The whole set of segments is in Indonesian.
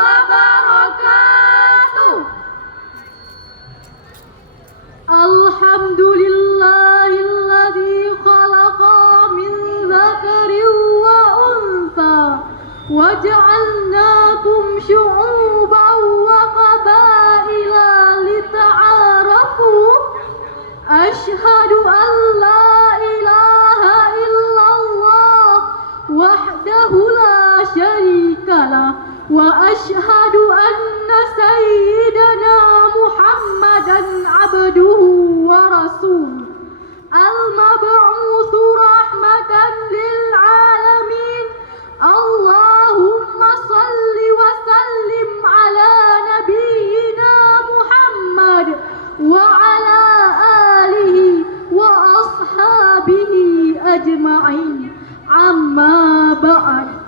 wabarakatuh. Alhamdulillahilladzi khalaqa min dzakarin wa untha wa ja'alnakum syu'uban wa qabaila lita'arafu. Ashhadu an la ilaha illallah wahdahu la syarikalah wa ashhadu anna sayyidana Muhammadan abduhu wa rasuluh al-mab'utsu rahmatan lil alamin. Allahumma salli wa sallim ala nabiyyina Muhammad wa ala alihi wa ashabihi ajma'in. Amma ba'd.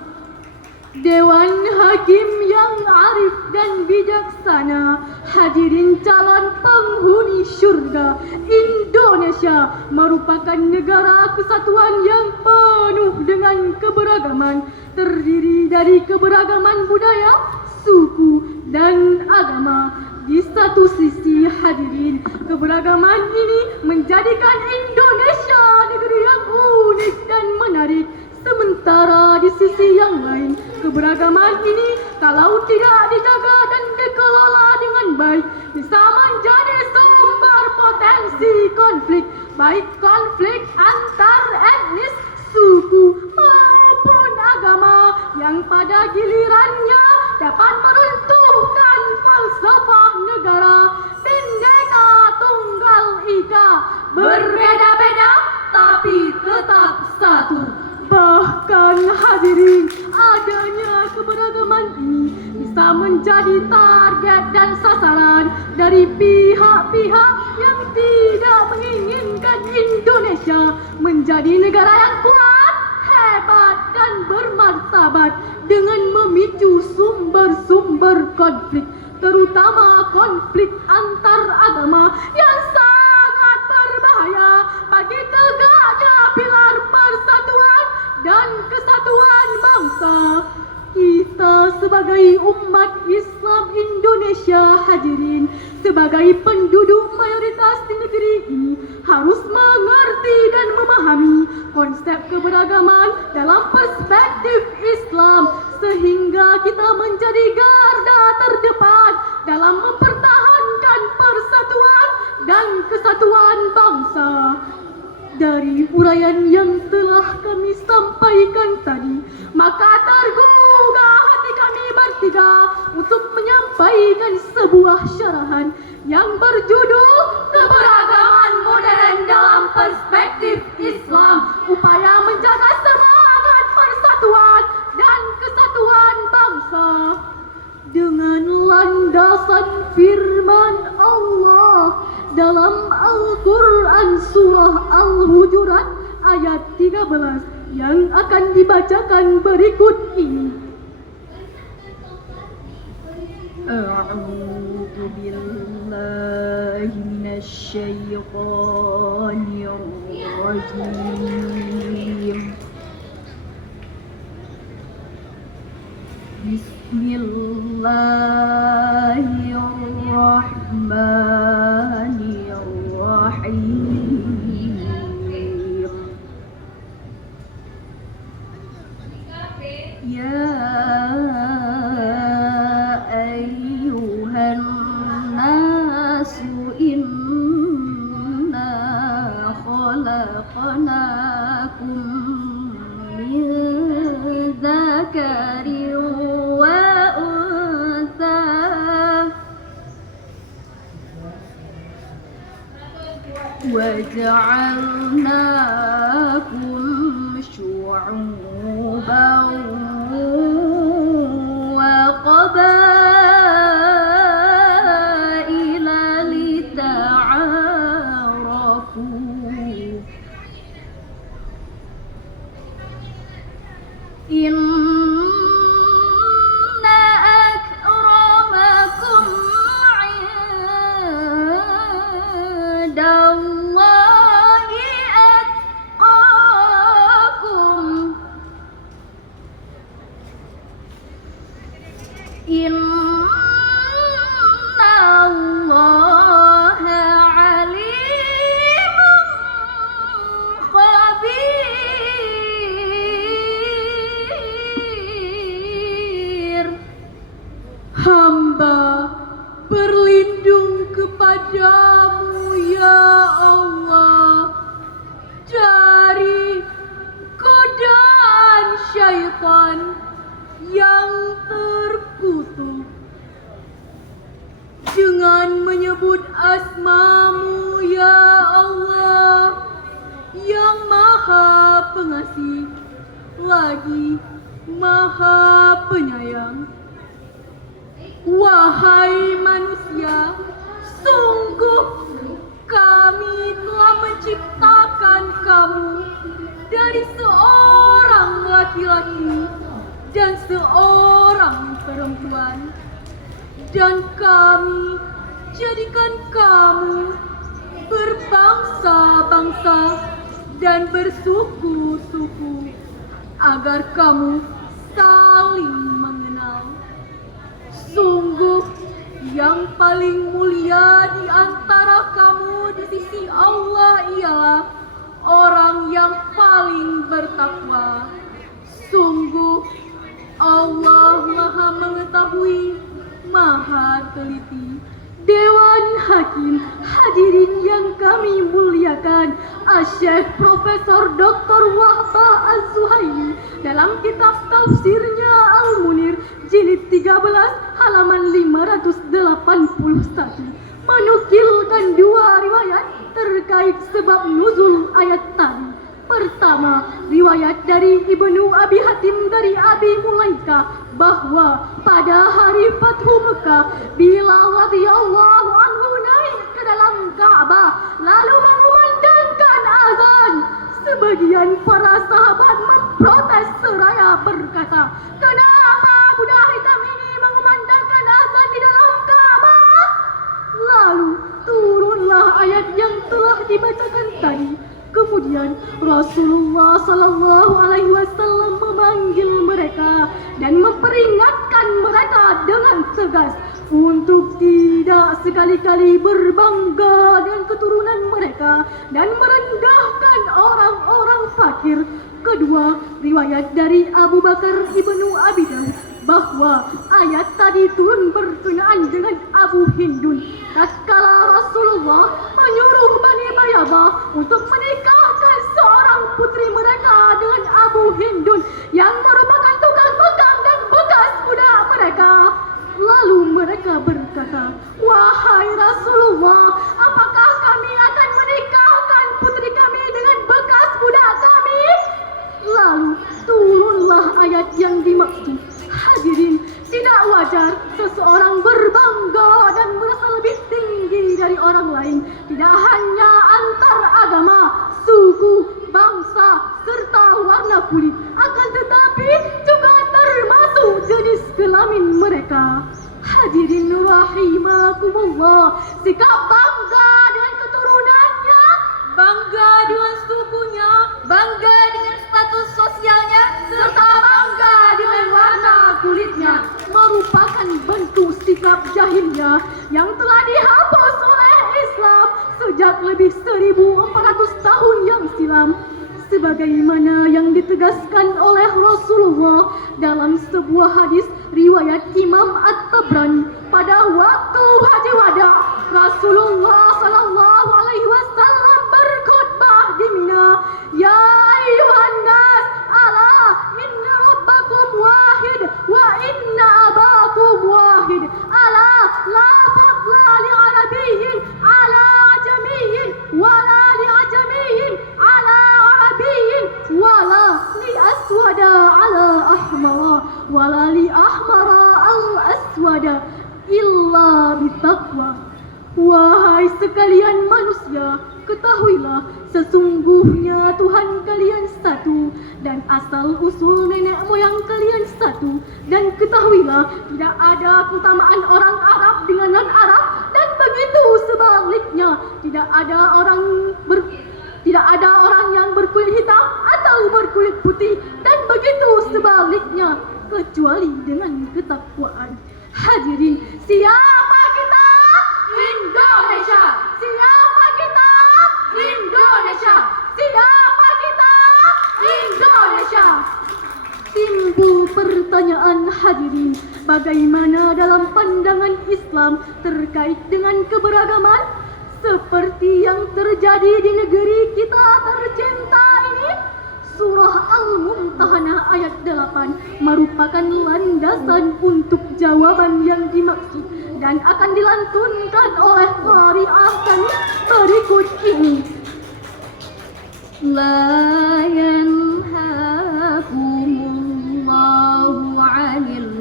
Dewan Hakim yang arif dan bijaksana, hadirin calon penghuni syurga, Indonesia merupakan negara kesatuan yang penuh dengan keberagaman, terdiri dari keberagaman budaya, suku, dan agama. Di satu sisi, hadirin, keberagaman ini menjadikan Indonesia negeri yang unik dan menarik. Sementara di sisi yang lain, keberagaman ini kalau tidak dijaga dan dikelola dengan baik bisa menjadi sumber potensi konflik, baik konflik antar etnis, suku maupun agama, yang pada gilirannya dapat meruntuhkan falsafah negara Bhinneka Tunggal Ika, berbeda-beda tapi tetap satu. Bahkan hadirin, adanya keberagaman ini bisa menjadi target dan sasaran dari pihak-pihak yang tidak menginginkan Indonesia menjadi negara yang kuat, hebat, dan bermartabat dengan memicu sumber-sumber konflik, terutama konflik antar agama yang sangat berbahaya bagi tegaknya pilar persatuan dan kesatuan bangsa. Kita sebagai umat Islam Indonesia, hadirin, sebagai penduduk mayoritas di negeri ini harus mengerti dan memahami konsep keberagaman dalam perspektif Islam, sehingga kita menjadi garda terdepan dalam mempertahankan persatuan dan kesatuan bangsa. Dari uraian yang telah kami sampaikan tadi, maka tergugah hati kami bertiga untuk menyampaikan sebuah syarahan yang berjudul Keberagaman Modern dalam Perspektif Islam, upaya menjaga semangat persatuan dan kesatuan bangsa. Dengan landasan firman Allah dalam Al-Quran Surah Al-Hujurat ayat 13 yang akan dibacakan berikut ini. A'udzu billahi minasyaitonir rajim. Bismillahirrahmanirrahim. Ya ayyuhan nasu inna khalaqnakum min dzakarin وجعلناكم شعوبا وقبائل لتعارفوا إن أكرمكم عند الله أتقاكم Inna Allaha alimun khabir. Hamba berlindung kepadamu ya Allah dari godaan syaitan yang terkutuk. Dengan menyebut asmamu ya Allah yang maha pengasih lagi maha penyayang. Wahai manusia, sungguh kami telah menciptakan kamu dari seorang laki-laki dan seorang perempuan, dan kami jadikan kamu berbangsa-bangsa dan bersuku-suku agar kamu saling mengenal. Sungguh yang paling mulia di antara kamu di sisi Allah ialah orang yang paling bertakwa. Sungguh Allah maha mengetahui, maha teliti. Dewan Hakim, hadirin yang kami muliakan, Asy-Syaikh Profesor Dr. Wahbah Az-Zuhaili dalam kitab tafsirnya Al-Munir jilid 13 halaman 581 menukilkan dua riwayat terkait sebab nuzul ayat tadi. Pertama, riwayat dari Ibnu Abi Hatim dari Abi Mulaika bahwa pada hari Fathu Mekah, Bilal radhiyallahu anhu naik ke dalam Ka'bah lalu mengumandangkan azan. Sebagian para sahabat memprotes seraya berkata, "Kenapa budak hitam ini mengumandangkan azan di dalam Ka'bah?" Lalu turunlah ayat yang telah dibacakan tadi. Kemudian Rasulullah Sallallahu Alaihi Wasallam memanggil mereka dan memperingatkan mereka dengan tegas untuk tidak sekali-kali berbangga dengan keturunan mereka dan merendahkan orang-orang fakir. Kedua, riwayat dari Abu Bakar ibnu Abi Daud bahwa ayat tadi turun berkenaan dengan Abu Hindun tatkala Rasulullah menyuruh Bani Bayabah untuk menikahkan seorang putri mereka dengan Abu Hindun yang merupakan tukang pegang dan bekas budak mereka. Lalu mereka berkata, "Wahai Rasulullah, apakah kami akan menikahkan putri kami dengan bekas budak kami?" Lalu turunlah ayat yang dimaksud. Hadirin, tidak wajar seseorang berbangga dan merasa lebih tinggi dari orang lain, tidak hanya antar agama, suku, bangsa, serta warna kulit, akan tetapi juga termasuk jenis kelamin mereka. Hadirin rahimakumullah, sikap bangga dengan keturunannya, bangga dengan sukunya, bangga dengan status sosialnya, serta bangga dengan warna kulitnya merupakan bentuk sikap jahiliyah yang telah dihapus oleh Islam sejak lebih 1400 tahun yang silam, sebagaimana yang ditegaskan oleh Rasulullah dalam sebuah hadis riwayat Imam At-Tabrani pada waktu Haji Wada. Rasulullah Sallallahu Alaihi Wasallam berkhutbah di Mina, "Ya ayuhan nas, ala inna rabbakum wahid wa inna abakum wahid, ala la fadla li arabiyyin ala ajamiyyin wala li ajamiyyin ala arabiyyin wala li aswada ala ahmara wala li ahmara al aswada illa bitaqwa." Wahai sekalian manusia, ketahuilah sesungguhnya Tuhan kalian satu dan asal usul nenek moyang kalian satu, dan ketahuilah tidak ada keutamaan orang Arab dengan non-Arab, dan begitu sebaliknya tidak ada orang yang berkulit hitam atau berkulit putih, dan begitu sebaliknya kecuali dengan ketakwaan. Hadirin, siapa kita? Indonesia. Siapa kita? Indonesia. Siapa kita? Indonesia. Timbul pertanyaan hadirin, bagaimana dalam pandangan Islam terkait dengan keberagaman? Seperti yang terjadi di negeri kita tercinta ini. Surah Al-Mumtahanah ayat 8 merupakan landasan untuk jawaban yang dimaksud dan akan dilantunkan oleh qari'ah kami berikut ini. La yanhakumullahu 'anil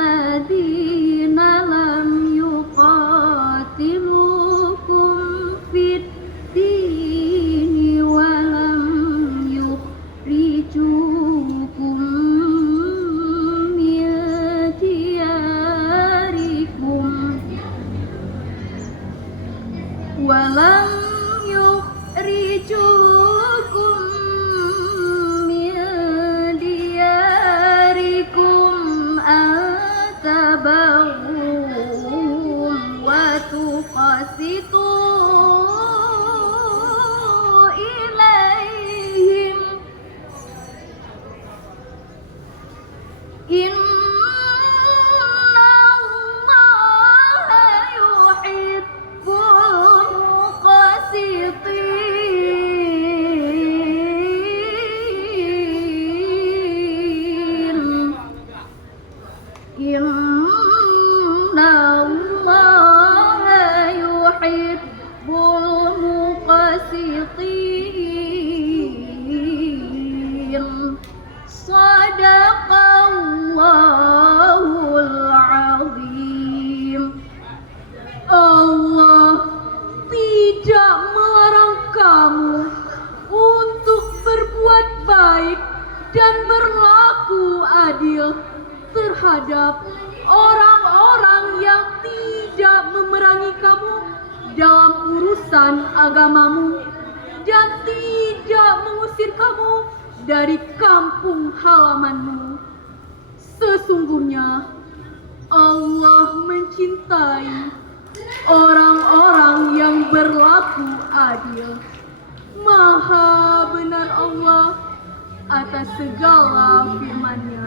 ladzina lam yuqatilukum fid dini wa lam yukhrijukum min diyarikum wa lam yukhrijukum min diyarikum an tabarruhum wa tuqsitu ilaihim innallaha yuhibbul muqsitin. Innallaha yuhibbul muqsitin. Shadaqallahul azim. Allah tidak melarang kamu untuk berbuat baik dan berlaku adil terhadap orang-orang yang tidak memerangi kamu dalam urusan agamamu dan tidak mengusir kamu dari kampung halamanmu. Sesungguhnya Allah mencintai orang-orang yang berlaku adil. Maha benar Allah atas segala firman-Nya.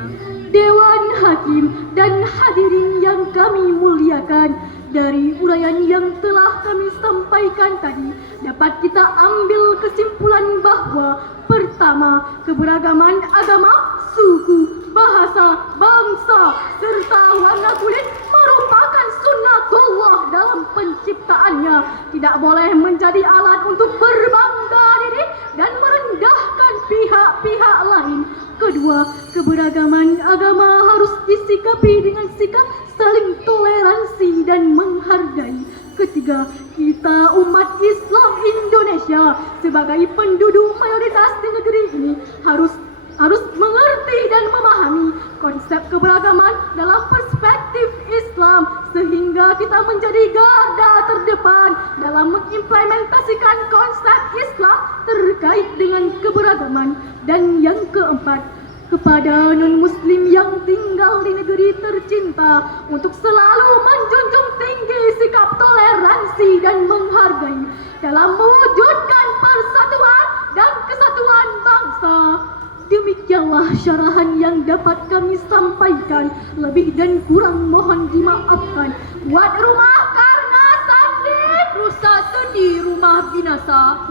Dewan Hakim dan hadirin yang kami muliakan, dari uraian yang telah kami sampaikan tadi dapat kita ambil kesimpulan bahwa pertama, keberagaman agama, suku, bahasa, bangsa, serta warna kulit merupakan sunnatullah dalam penciptaannya, tidak boleh menjadi alat untuk berbangga diri dan merendahkan pihak-pihak lain. Kedua, keberagaman agama harus disikapi dengan sikap saling toleransi dan menghargai. Ketiga, kita umat Islam Indonesia sebagai penduduk mayoritas di negeri ini harus mengerti dan memahami konsep keberagaman dalam perspektif Islam sehingga kita menjadi garda terdepan dalam mengimplementasikan konsep Islam terkait dengan keberagaman. Dan yang keempat, kepada non-muslim yang tinggal di negeri tercinta untuk selalu menjunjung tinggi sikap toleransi dan menghargai dalam mewujudkan persatuan dan kesatuan bangsa. Demikianlah syarahan yang dapat kami sampaikan. Lebih dan kurang mohon dimaafkan. Buat rumah karena sandi, rusak sedih rumah binasa.